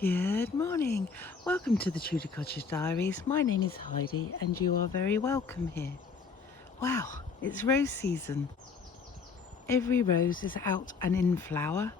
Good morning. Welcome to the Tudor Cottage Diaries. My name is Heidi and you are very welcome here. Wow, it's rose season. Every rose is out and in flower.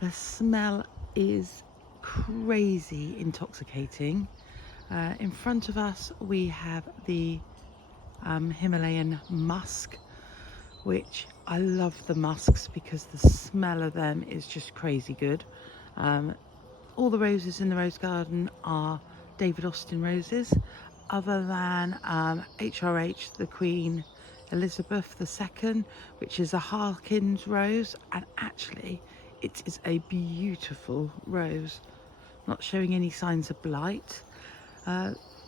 The smell is crazy intoxicating. In front of us we have the Himalayan musk, which I love the musks because the smell of them is just crazy good. All the roses in the rose garden are David Austin roses, other than HRH, the Queen Elizabeth II, which is a Harkins rose, and actually it is a beautiful rose, not showing any signs of blight.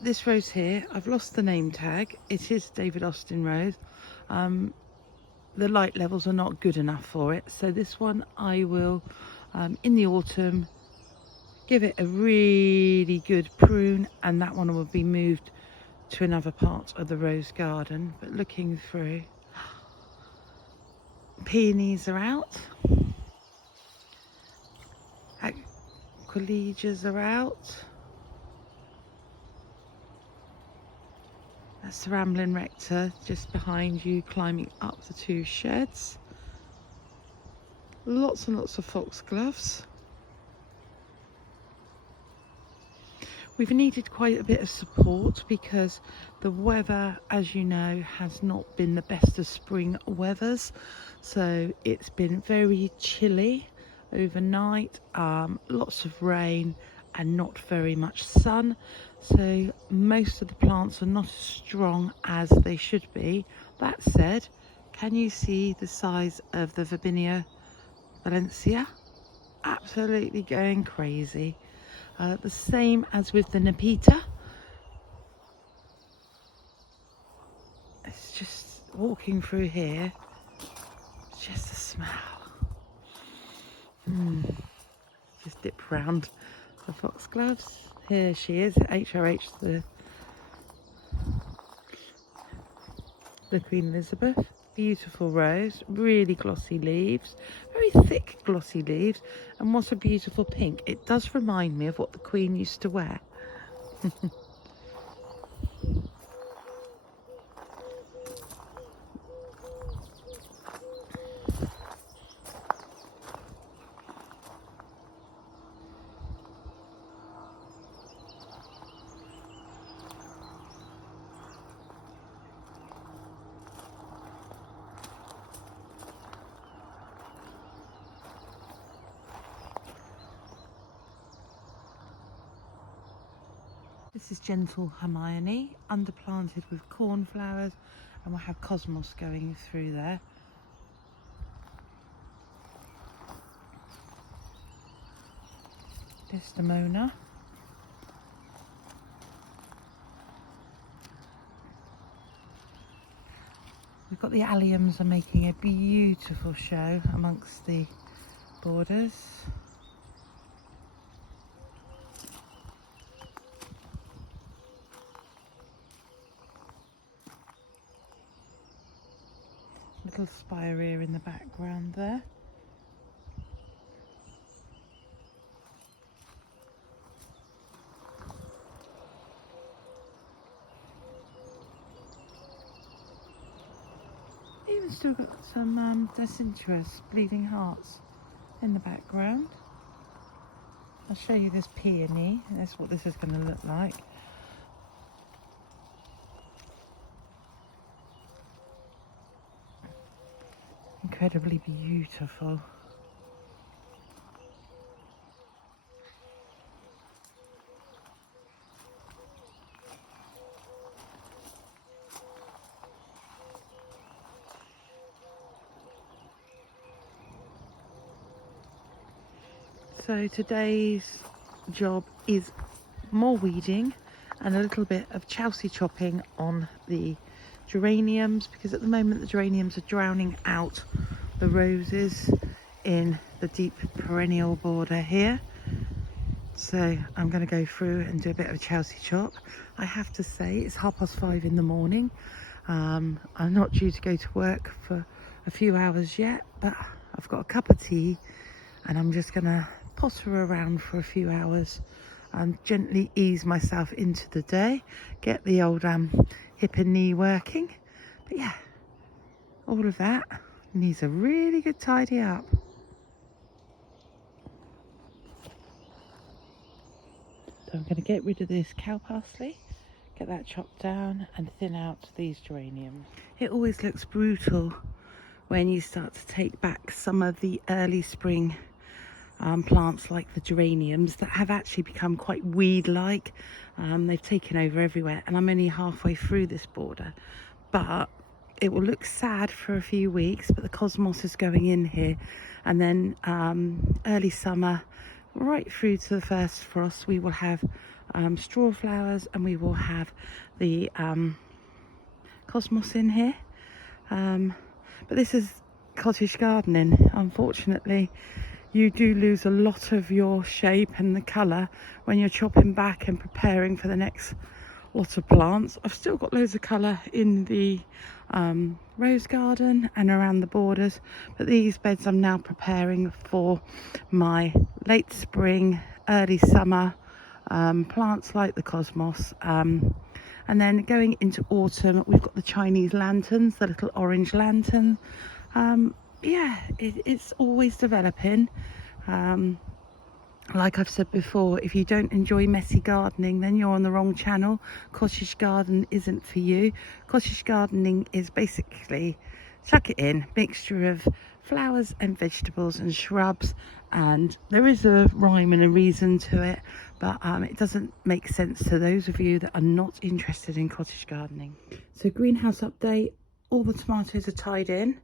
This rose here, I've lost the name tag. It is David Austin rose. The light levels are not good enough for it, so this one I will, in the autumn, give it a really good prune, and that one will be moved to another part of the rose garden. But looking through, peonies are out, collegias are out, that's the rambling rector just behind you climbing up the two sheds. Lots and lots of foxgloves. We've needed quite a bit of support because the weather, as you know, has not been the best of spring weathers. So it's been very chilly overnight, lots of rain and not very much sun. So most of the plants are not as strong as they should be. That said, can you see the size of the Verbinia Valencia? Absolutely going crazy. The same as with the Nepeta. It's just walking through here, just a smell. Just dip round the foxgloves. Here she is, HRH, the Queen Elizabeth. Beautiful rose, really glossy leaves, very thick glossy leaves, and what a beautiful pink. It does remind me of what the Queen used to wear. This is Gentle Hermione, underplanted with cornflowers, and we'll have cosmos going through there. Desdemona. We've got the alliums are making a beautiful show amongst the borders. Little spirea in the background there. Even still got some disinterest, bleeding hearts in the background. I'll show you this peony. That's what this is going to look like. Incredibly beautiful. So today's job is more weeding and a little bit of Chelsea chopping on the geraniums, because at the moment the geraniums are drowning out the roses in the deep perennial border here. So I'm going to go through and do a bit of a Chelsea chop. I have to say it's 5:30 in the morning. I'm not due to go to work for a few hours yet, but I've got a cup of tea and I'm just going to potter around for a few hours and gently ease myself into the day, get the old hip and knee working. But yeah, all of that needs a really good tidy up. So I'm going to get rid of this cow parsley, get that chopped down and thin out these geraniums. It always looks brutal when you start to take back some of the early spring plants like the geraniums that have actually become quite weed-like. They've taken over everywhere, and I'm only halfway through this border, but it will look sad for a few weeks. But the cosmos is going in here, and then early summer right through to the first frost we will have straw flowers, and we will have the cosmos in here. But this is cottage gardening. Unfortunately, you do lose a lot of your shape and the colour when you're chopping back and preparing for the next lot of plants. I've still got loads of colour in the rose garden and around the borders, but these beds I'm now preparing for my late spring, early summer plants like the cosmos. And then going into autumn, we've got the Chinese lanterns, the little orange lantern. Yeah, it's always developing. Like I've said before, if you don't enjoy messy gardening, then you're on the wrong channel. Cottage garden isn't for you. Cottage gardening is basically, chuck it in, mixture of flowers and vegetables and shrubs, and there is a rhyme and a reason to it, but it doesn't make sense to those of you that are not interested in cottage gardening. So greenhouse update, all the tomatoes are tied in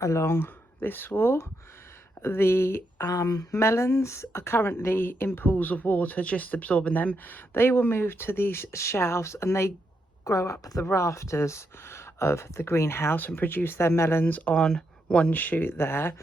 along this wall. The melons are currently in pools of water, just absorbing them. They will move to these shelves and they grow up the rafters of the greenhouse and produce their melons on one shoot there.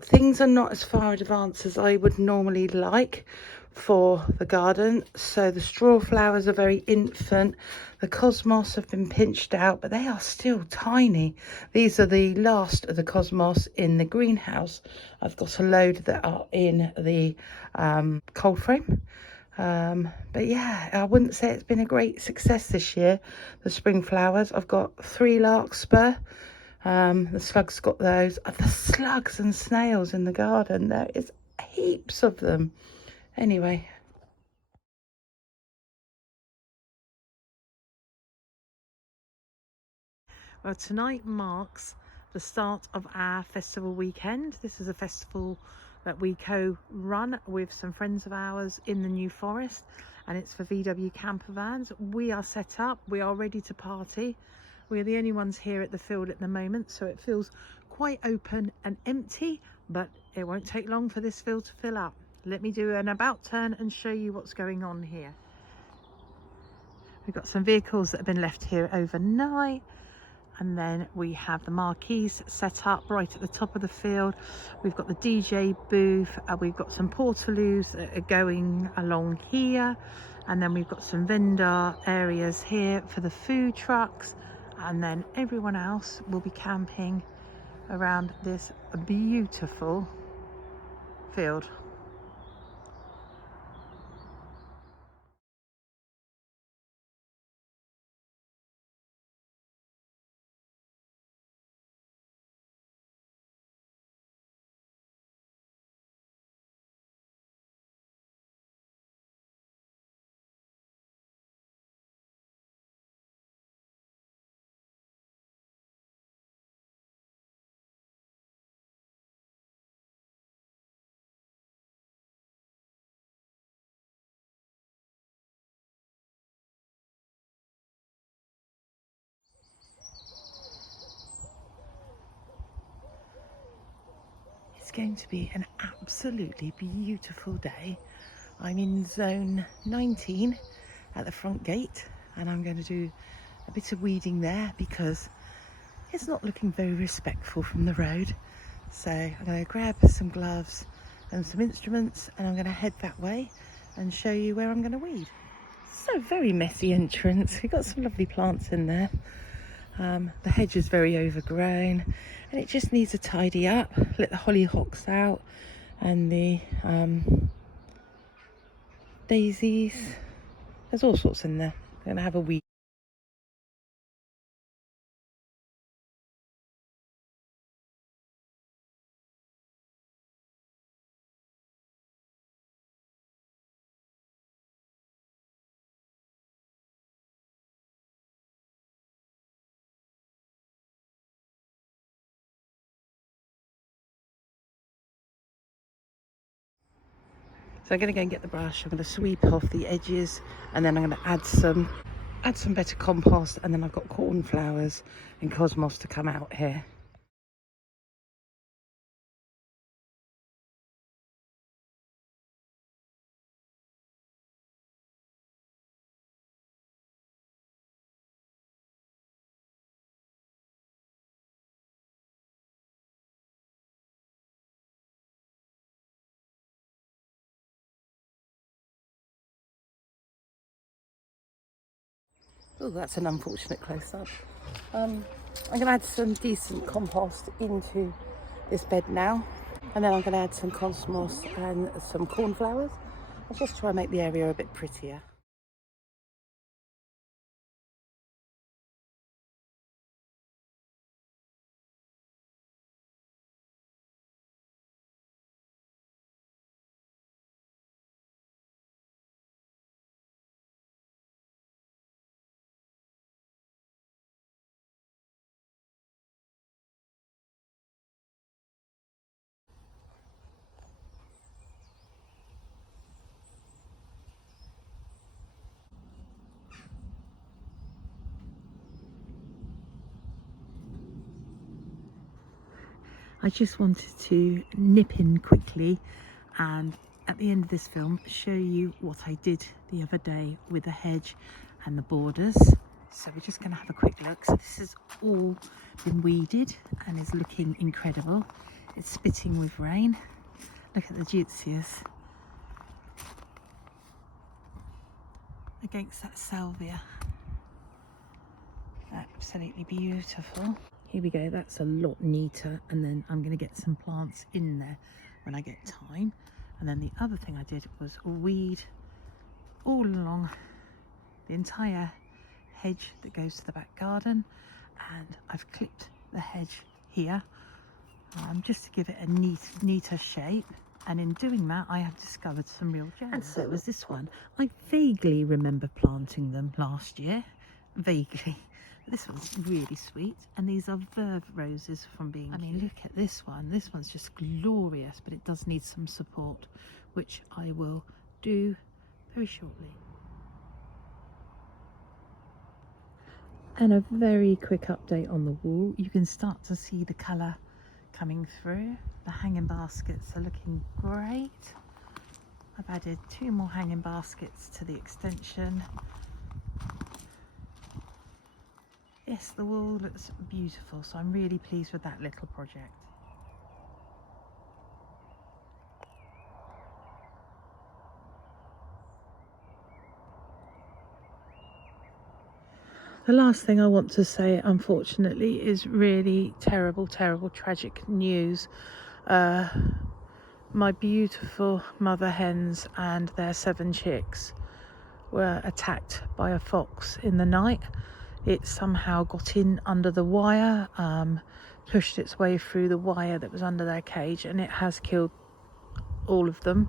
Things are not as far advanced as I would normally like for the garden, so the straw flowers are very infant. The cosmos have been pinched out, but they are still tiny. These are the last of the cosmos in the greenhouse. I've got a load that are in the cold frame. But yeah, I wouldn't say it's been a great success this year, the spring flowers. I've got 3 larkspur. The slugs got those. The slugs and snails in the garden, there is heaps of them. Anyway, well, tonight marks the start of our festival weekend. This is a festival that we co-run with some friends of ours in the New Forest, and it's for VW camper vans. We are set up, we are ready to party. We're the only ones here at the field at the moment, so it feels quite open and empty, but it won't take long for this field to fill up. Let me do an about turn and show you what's going on here. We've got some vehicles that have been left here overnight, and then we have the marquees set up right at the top of the field. We've got the DJ booth, we've got some portaloos that are going along here, and then we've got some vendor areas here for the food trucks, and then everyone else will be camping around this beautiful field. It's going to be an absolutely beautiful day. I'm in zone 19 at the front gate, and I'm going to do a bit of weeding there because it's not looking very respectful from the road. So I'm going to grab some gloves and some instruments, and I'm going to head that way and show you where I'm going to weed. So very messy entrance. We've got some lovely plants in there. The hedge is very overgrown and it just needs a tidy up. Let the hollyhocks out and the daisies. There's all sorts in there. I'm going to have a weed. So I'm going to go and get the brush. I'm going to sweep off the edges, and then I'm going to add some better compost, and then I've got cornflowers and cosmos to come out here. Oh, that's an unfortunate close-up. I'm going to add some decent compost into this bed now, and then I'm going to add some cosmos and some cornflowers. I'll just try and make the area a bit prettier. I just wanted to nip in quickly and at the end of this film show you what I did the other day with the hedge and the borders. So we're just going to have a quick look. So this has all been weeded and is looking incredible. It's spitting with rain. Look at the Deutzias against that salvia. Absolutely beautiful. Here we go, that's a lot neater, and then I'm going to get some plants in there when I get time. And then the other thing I did was weed all along the entire hedge that goes to the back garden, and I've clipped the hedge here just to give it a neater shape. And in doing that, I have discovered some real gems. And so was this one. I vaguely remember planting them last year, vaguely. This one's really sweet, and these are verve roses from being. I mean, look at this one. This one's just glorious, but it does need some support, which I will do very shortly. And a very quick update on the wall. You can start to see the colour coming through. The hanging baskets are looking great. I've added 2 more hanging baskets to the extension. Yes, the wall looks beautiful, so I'm really pleased with that little project. The last thing I want to say, unfortunately, is really terrible, tragic news. My beautiful mother hens and their 7 chicks were attacked by a fox in the night. It somehow got in under the wire, pushed its way through the wire that was under their cage, and it has killed all of them.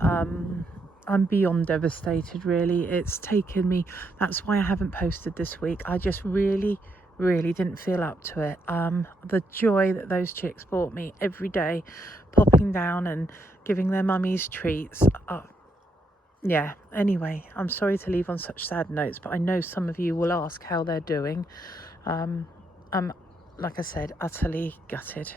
I'm beyond devastated, really. It's taken me, that's why I haven't posted this week. I just really didn't feel up to it. The joy that those chicks brought me every day, popping down and giving their mummies treats. Yeah, anyway, I'm sorry to leave on such sad notes, but I know some of you will ask how they're doing. I'm, like I said, utterly gutted.